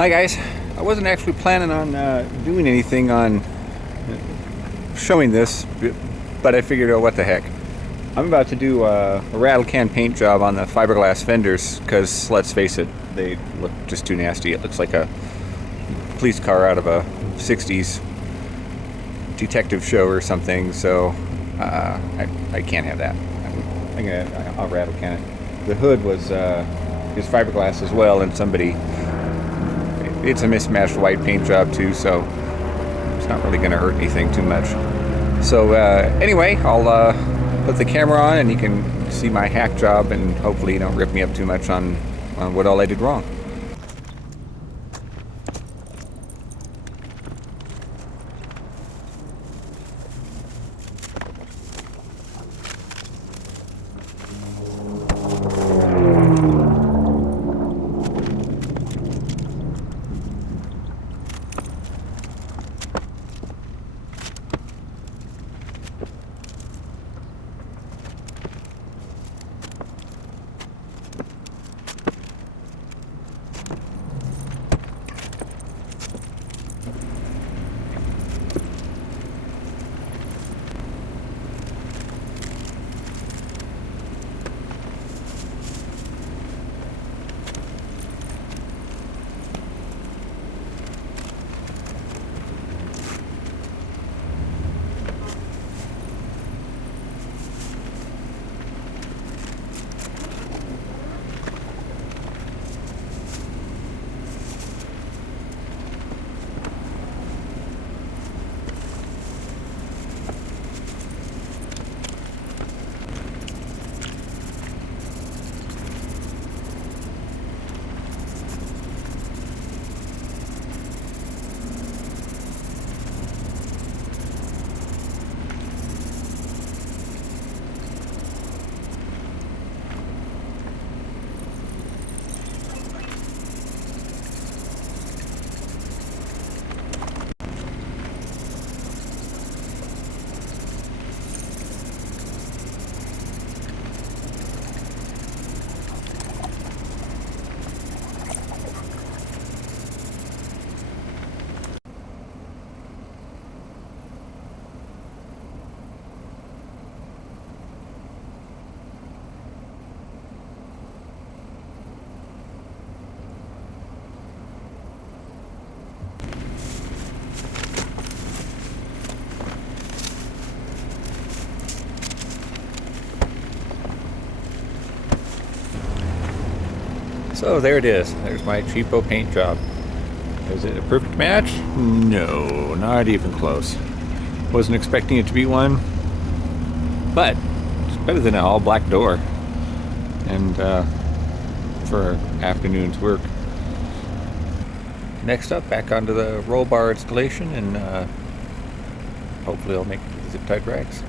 Hi guys, I wasn't actually planning on doing anything on showing this, but I figured, oh, what the heck. I'm about to do a rattle can paint job on the fiberglass fenders because, let's face it, they look just too nasty. It looks like a police car out of a 60s detective show or something, so I can't have that. I'll rattle can it. The hood is fiberglass as well, and it's a mismatched white paint job too, so it's not really going to hurt anything too much. So anyway, I'll put the camera on and you can see my hack job, and hopefully you don't rip me up too much on what all I did wrong. So there it is. There's my cheapo paint job. Is it a perfect match? No, not even close. Wasn't expecting it to be one, but it's better than an all black door. And for afternoon's work. Next up, back onto the roll bar installation, and hopefully I'll make zip tied racks.